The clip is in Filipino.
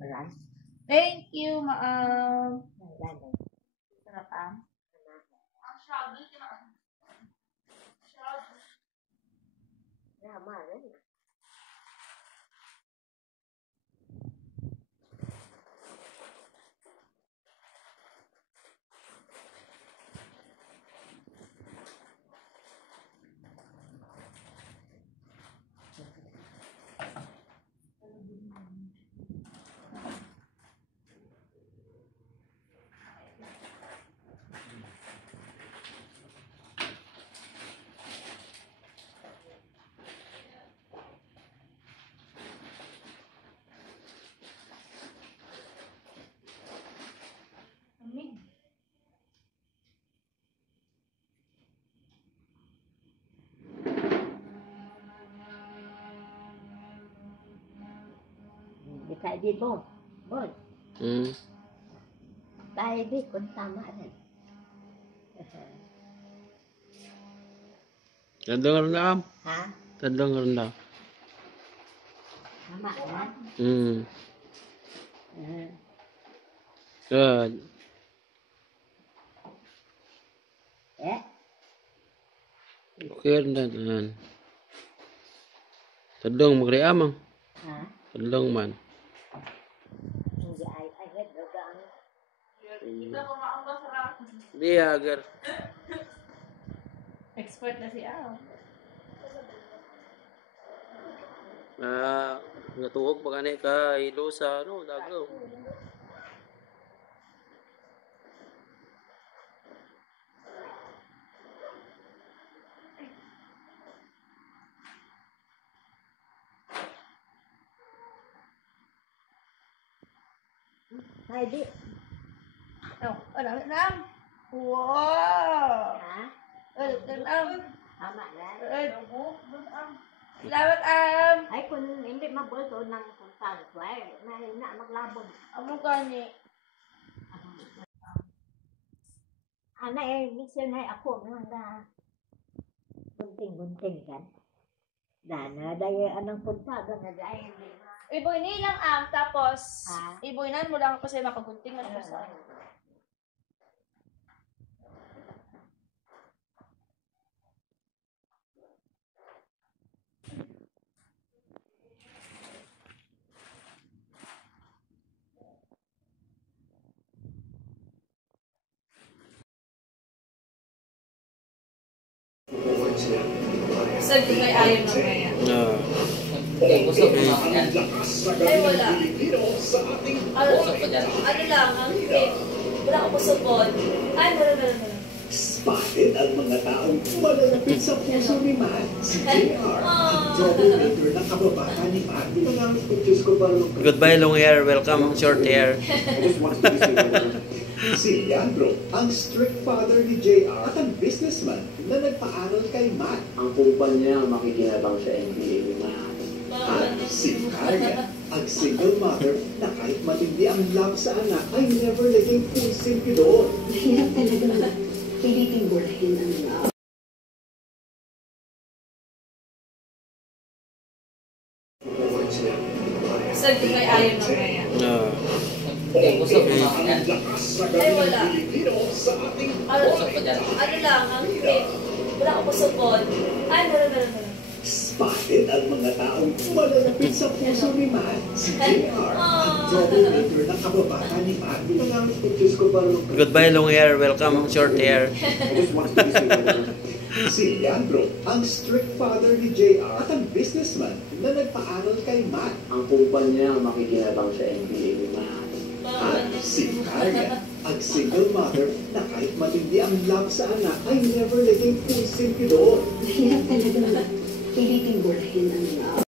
Maran. Thank you, Ma'am. Nalala. Sarap ah. Rama rin. Bisa di bom. Bom. Tayo di kung tama rin. Tandang rendah. Ha? Tandang rendah. Tama rin? Good. Okay rendah tahan. Tandang magriamang. Ha? Tandang man. Hindi ay gagang. Kita kumaang ba sarap? Dia agar. Expert na si Al. Natuhog pa kani ka ilo sa ano, dagaw. Tayo di. Oh, ano lang? Wow! Ha? Lang. Tama rin? Salamat, Am. Ay kung hindi mabuto ng puntan, na maglabog. Amo gani. Ana minsan ay ako na bunting kan. Dana dahil anong punta doon na dahil hindi na. Iboy ni lang Am, tapos Ha? iboynan mo lang ako sa makagunting at sa. Sag may ayon na kaya. Busog na. Ay wala. Ano lang, ang fit. Wala ko pusupon. Ay, wala. Spotted ang mga taong malalapit sa puso ni Matt, si JR. Troublemaker na kababata ni Matt. Ginamit ko, Diyos ko parang... Goodbye long hair, welcome short hair. Si Leandro, ang strict father ni JR at ang businessman na nagpaaral kay Matt. Ang kumpanya ang makikinabang sa NBA ni Matt. At si Karen, ang single mother na kahit matindi ang love sa anak ay never naging full simpidor. Mahirap talaga piliting burahin ang love. Sag may ayon na kaya. Busog na. Ay wala. Ano lang, ang fit. Wala ko pusupon. Ay, wala. Spotted ang mga taong malalapit sa puso ni Matt, si JR. Ang troublemaker na kababata ni Matt. Ginamit ko, Diyos ko parang... Goodbye long hair, welcome short hair. Si Leandro, ang strict father ni JR at ang businessman na nagpaaral kay Matt. Ang kumpanya ang makikinabang sa NBA ni Matt. At si Karen, ang single mother na kahit matindi ang love sa anak ay never naging full simpidor. Mahirap talaga piliting burahin ang love.